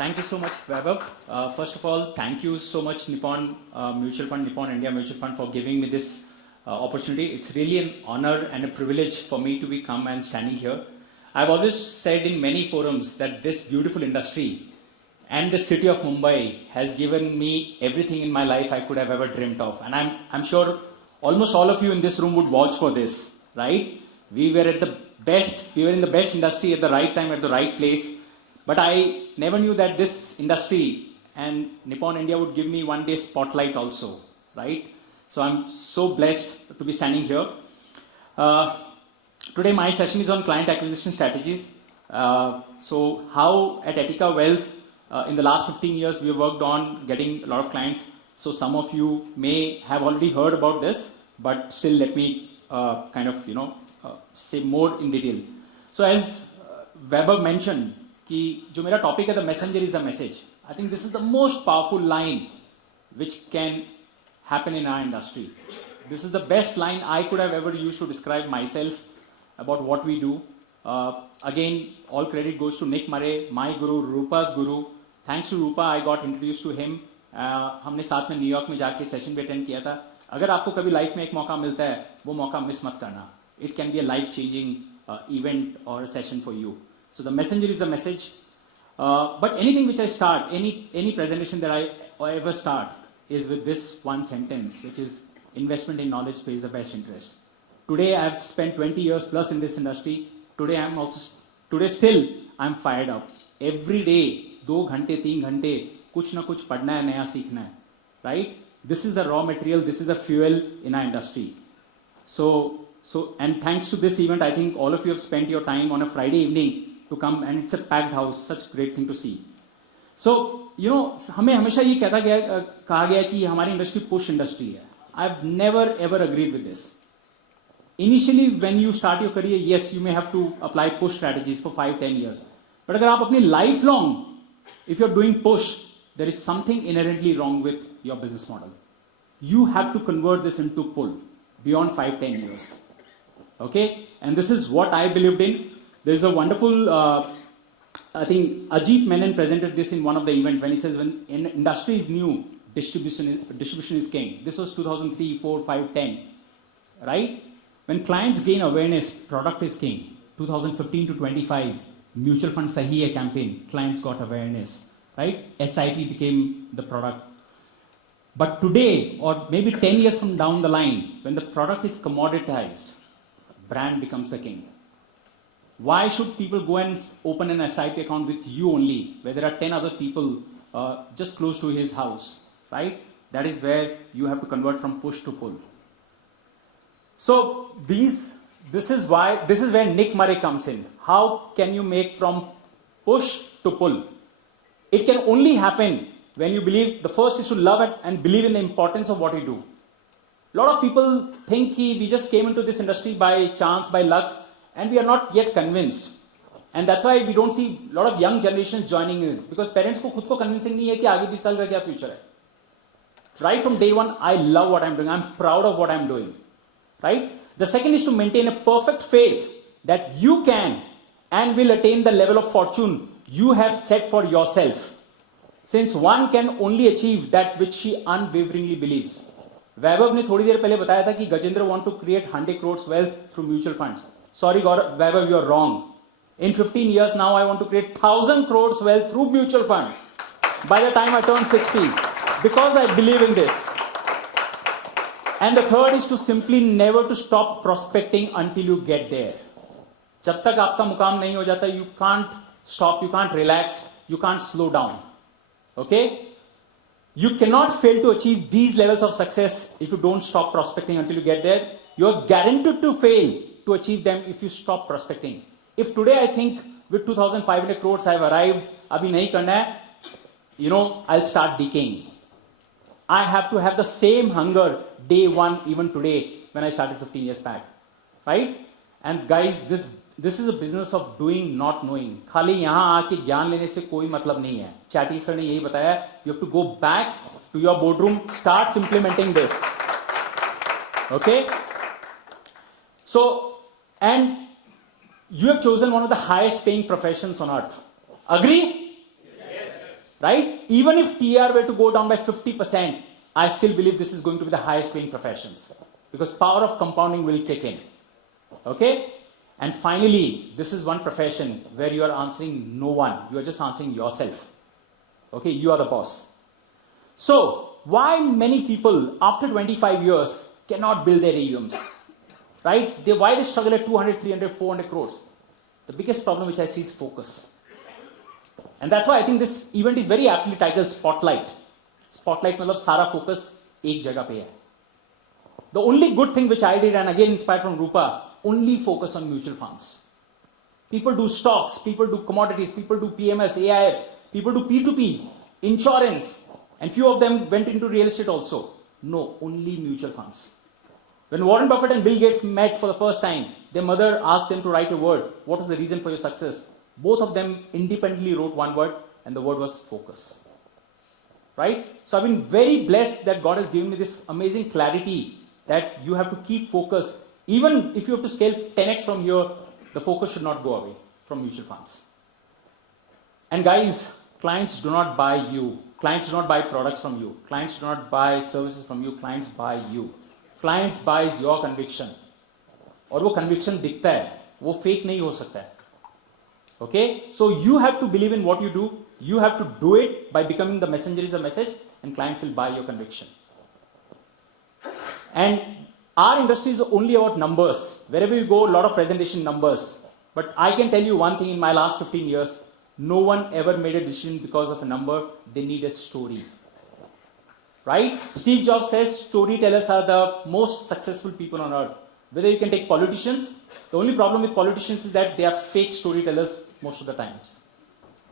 Thank you so much, Vaibhav. First of all, thank you so much, Nippon Mutual Fund, Nippon India Mutual Fund, for giving me this opportunity. It's really an honor and a privilege for me to be come and standing here. I've always said in many forums that this beautiful industry and the city of Mumbai has given me everything in my life I could have ever dreamt of. And I'm sure almost all of you in this room would vouch for this, right? We were in the best industry at the right time, at the right place. But I never knew that this industry and Nippon India would give me one day spotlight also, right? So I'm so blessed to be standing here. Today my session is on client acquisition strategies. So how at Etica Wealth, in the last 15 years, we have worked on getting a lot of clients. So some of you may have already heard about this, but still let me say more in detail. So as Weber mentioned, कि जो मेरा topic है, the messenger is the message. I think this is the most powerful line which can happen in our industry. This is the best line I could have ever used to describe myself about what we do. Again, all credit goes to Nick Murray, my guru, Rupa's guru. Thanks to Rupa, I got introduced to him. हमने साथ में New York में जाके session भी attend किया था. अगर आपको कभी लाइफ में एक मौका मिलता है, वो मौका मिस मत करना. It can be a life-changing event or a session for you. So the messenger is the message. But anything which I start, any presentation that I ever start is with this one sentence, which is investment in knowledge pays the best interest. Today I've spent 20 years plus in this industry. Today still I'm fired up. Every day, 2 घंटे 3 घंटे कुछ ना कुछ पढ़ना है, नया सीखना है, right? This is the raw material. This is the fuel in our industry. So and thanks to this event, I think all of you have spent your time on a Friday evening to come, and it's a packed house. Such a great thing to see. So हमें हमेशा ये कहा गया कि हमारी industry push industry है. I've never ever agreed with this. Initially, when you start your career, yes, you may have to apply push strategies for 5-10 years. But अगर आप अपनी lifelong, if you're doing push, there is something inherently wrong with your business model. You have to convert this into pull beyond 5-10 years. Okay, and this is what I believed in. There is a wonderful, I think Ajit Menon presented this in one of the events when he says when industry is new, distribution is king. This was 2003, 4, 5, 10, right? When clients gain awareness, product is king. 2015 to 25, mutual fund sahi hai campaign, clients got awareness, right? SIP became the product. But today, or maybe 10 years from down the line, when the product is commoditized, brand becomes the king. Why should people go and open an SIP account with you only, where there are 10 other people just close to his house, right? That is where you have to convert from push to pull. So this is where Nick Murray comes in. How can you make from push to pull? It can only happen when you believe. The first is to love it and believe in the importance of what you do. A lot of people think we just came into this industry by chance, by luck, and we are not yet convinced. And that's why we don't see a lot of young generations joining in, because parents को खुद को convincing नहीं है कि आगे 20 साल का क्या future है. Right from day one, I love what I'm doing. I'm proud of what I'm doing. Right? The second is to maintain a perfect faith that you can and will attain the level of fortune you have set for yourself. Since one can only achieve that which he unwaveringly believes. वैभव ने थोड़ी देर पहले बताया था कि Gajendra want to create 100 crores wealth through mutual funds. Sorry, Vaibhav, you are wrong. In 15 years now, I want to create 1,000 crores wealth through mutual funds by the time I turn 60, because I believe in this. And the third is to simply never to stop prospecting until you get there. जब तक आपका मुकाम नहीं हो जाता, you can't stop, you can't relax, you can't slow down. Okay? You cannot fail to achieve these levels of success if you don't stop prospecting until you get there. You are guaranteed to fail to achieve them if you stop prospecting. If today I think with 2,500 crores I have arrived, abhi nahi karna hai, I'll start decaying. I have to have the same hunger day one, even today, when I started 15 years back. Right? And guys, this is a business of doing, not knowing. खाली यहाँ आके ज्ञान लेने से कोई मतलब नहीं है. Chatty sir ने यही बताया. You have to go back to your boardroom, start implementing this. Okay? So, and you have chosen one of the highest paying professions on earth. Agree? Yes. right? Even if TR were to go down by 50%, I still believe this is going to be the highest paying professions because power of compounding will kick in. Okay? And finally, this is one profession where you are answering no one. You are just answering yourself. Okay? You are the boss. So, why many people after 25 years cannot build their AUMs? Right? Why they struggle at 200, 300, 400 crores? The biggest problem which I see is focus. And that's why I think this event is very aptly titled Spotlight. Spotlight means सारा focus एक जगह पे है. The only good thing which I did, and again inspired from Rupa, only focus on mutual funds. People do stocks, people do commodities, people do PMS, AIFs, people do P2Ps, insurance, and few of them went into real estate also. No, only mutual funds. When Warren Buffett and Bill Gates met for the first time, their mother asked them to write a word. What was the reason for your success? Both of them independently wrote one word, and the word was focus. Right? So I've been very blessed that God has given me this amazing clarity that you have to keep focus. Even if you have to scale 10x from here, the focus should not go away from mutual funds. And guys, clients do not buy you. Clients do not buy products from you. Clients do not buy services from you. Clients buy you. Clients buys your conviction. और वो conviction दिखता है, वो fake नहीं हो सकता है. Okay? So you have to believe in what you do. You have to do it by becoming the messenger is the message, and clients will buy your conviction. And our industry is only about numbers. Wherever you go, a lot of presentation numbers. But I can tell you one thing, in my last 15 years, no one ever made a decision because of a number. They need a story. Right? Steve Jobs says storytellers are the most successful people on earth. Whether you can take politicians, the only problem with politicians is that they are fake storytellers most of the times.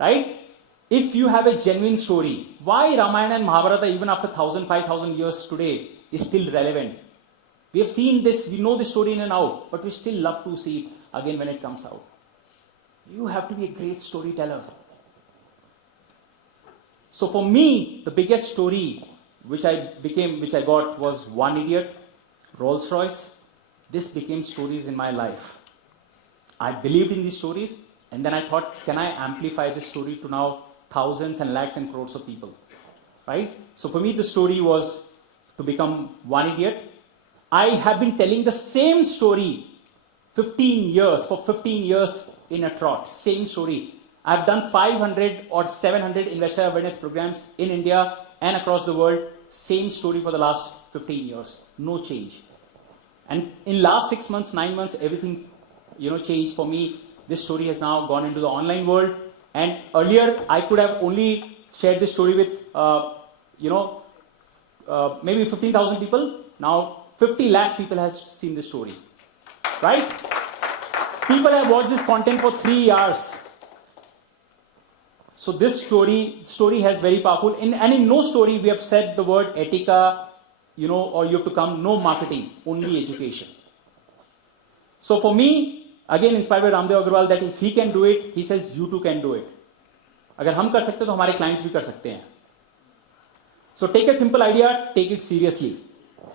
Right? If you have a genuine story, why Ramayana and Mahabharata even after 1,000, 5,000 years today is still relevant? We have seen this, we know the story in and out, but we still love to see it again when it comes out. You have to be a great storyteller. So for me, the biggest story which I got was One Idiot, Rolls Royce. This became stories in my life. I believed in these stories, and then I thought, can I amplify this story to now thousands and lakhs and crores of people? Right? So for me, the story was to become One Idiot. I have been telling the same story 15 years, for 15 years in a trot. Same story. I've done 500 or 700 investor awareness programs in India and across the world. Same story for the last 15 years. No change. And in last 6 months, 9 months, everything changed for me. This story has now gone into the online world. And earlier, I could have only shared this story with, maybe 15,000 people. Now, 50 lakh people has seen this story. Right? People have watched this content for 3 hours. So this story has very powerful. And in no story we have said the word etika, or you have to come, no marketing, only education. So for me, again inspired by Ramdev Agarwal, that if he can do it, he says you too can do it. अगर हम कर सकते हैं तो हमारे clients भी कर सकते हैं. So take a simple idea, take it seriously.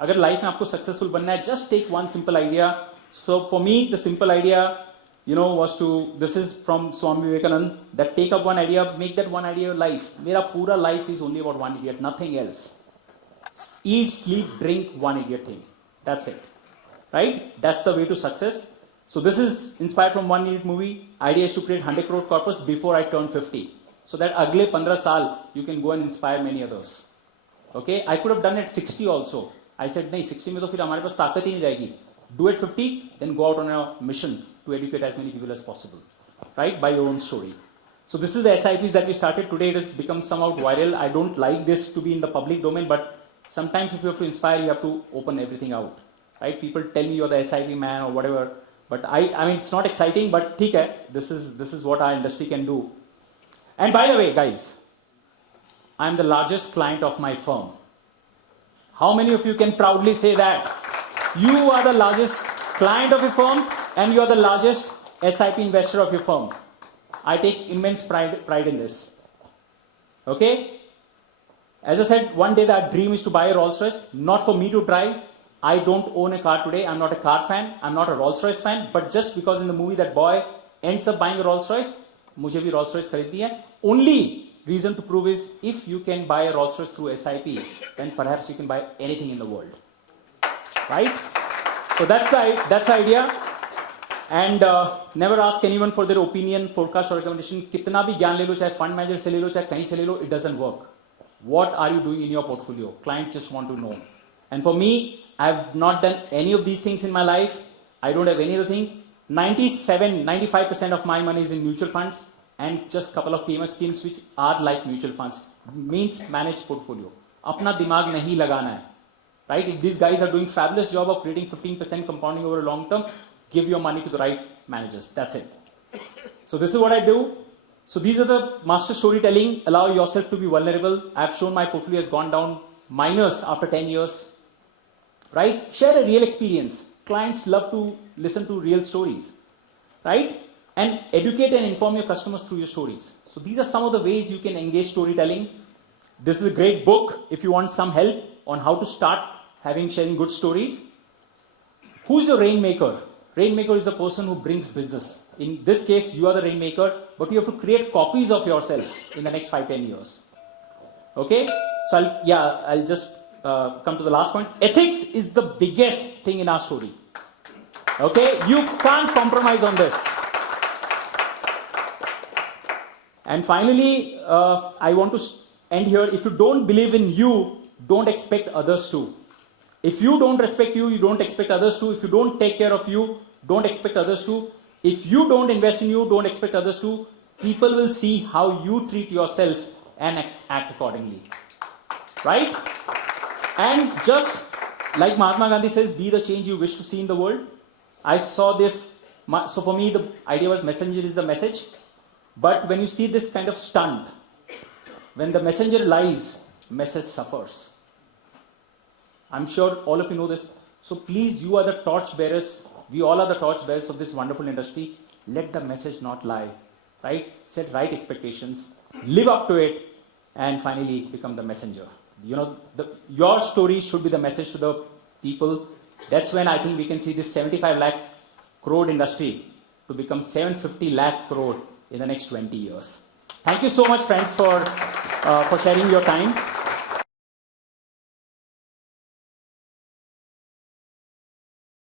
अगर life में आपको successful बनना है, just take one simple idea. So for me, the simple idea, was to, this is from Swami Vivekananda, that take up one idea, make that one idea your life. Mera pura life is only about one idiot, nothing else. Eat, sleep, drink, one idiot thing. That's it. Right? That's the way to success. So this is inspired from One Idiot movie. Idea is to create 100 crore corpus before I turn 50. So that agle 15 saal, you can go and inspire many others. Okay? I could have done it 60 also. I said, nahi, 60 mein to fir hamare paas taakat hi nahi rahegi. Do it 50, then go out on a mission to educate as many people as possible, right? By your own story. So this is the SIPs that we started today. It has become somewhat viral. I don't like this to be in the public domain, but sometimes if you have to inspire, you have to open everything out, right? People tell me you're the SIP man or whatever, but I mean, it's not exciting, but theek hai, this is what our industry can do. And by the way, guys, I'm the largest client of my firm. How many of you can proudly say that? You are the largest client of your firm and you are the largest SIP investor of your firm. I take immense pride in this. Okay? As I said, one day that dream is to buy a Rolls Royce, not for me to drive. I don't own a car today. I'm not a car fan. I'm not a Rolls Royce fan. But just because in the movie that boy ends up buying a Rolls Royce, मुझे भी Rolls Royce खरीदनी है. Only reason to prove is if you can buy a Rolls Royce through SIP, then perhaps you can buy anything in the world. Right? So that's the idea. And never ask anyone for their opinion, forecast or recommendation. Kitna bhi gyan le lo, chahe fund manager se le lo, chahe kahin se le lo, it doesn't work. What are you doing in your portfolio? Clients just want to know. And for me, I've not done any of these things in my life. I don't have any other thing. 95% of my money is in mutual funds and just couple of PMS schemes which are like mutual funds. Means managed portfolio. Apna dimag nahi lagana hai. Right? If these guys are doing fabulous job of creating 15% compounding over a long term, give your money to the right managers. That's it. So this is what I do. So these are the master storytelling. Allow yourself to be vulnerable. I've shown my portfolio has gone down minus after 10 years. Right? Share a real experience. Clients love to listen to real stories. Right? And educate and inform your customers through your stories. So these are some of the ways you can engage storytelling. This is a great book if you want some help on how to start sharing good stories. Who's your rainmaker? Rainmaker is the person who brings business. In this case, you are the rainmaker, but you have to create copies of yourself in the next 5-10 years. Okay? So I'll just come to the last point. Ethics is the biggest thing in our story. Okay? You can't compromise on this. And finally, I want to end here. If you don't believe in you, don't expect others to. If you don't respect you, you don't expect others to. If you don't take care of you, don't expect others to. If you don't invest in you, don't expect others to. People will see how you treat yourself and act accordingly. Right? And just like Mahatma Gandhi says, be the change you wish to see in the world. I saw this. So for me, the idea was messenger is the message. But when you see this kind of stunt, when the messenger lies, message suffers. I'm sure all of you know this. So please, you are the torch bearers. We all are the torch bearers of this wonderful industry. Let the message not lie. Right? Set right expectations. Live up to it. And finally, become the messenger. You know, your story should be the message to the people. That's when I think we can see this 75 lakh crore industry to become 750 lakh crore in the next 20 years. Thank you so much, friends, for sharing your time.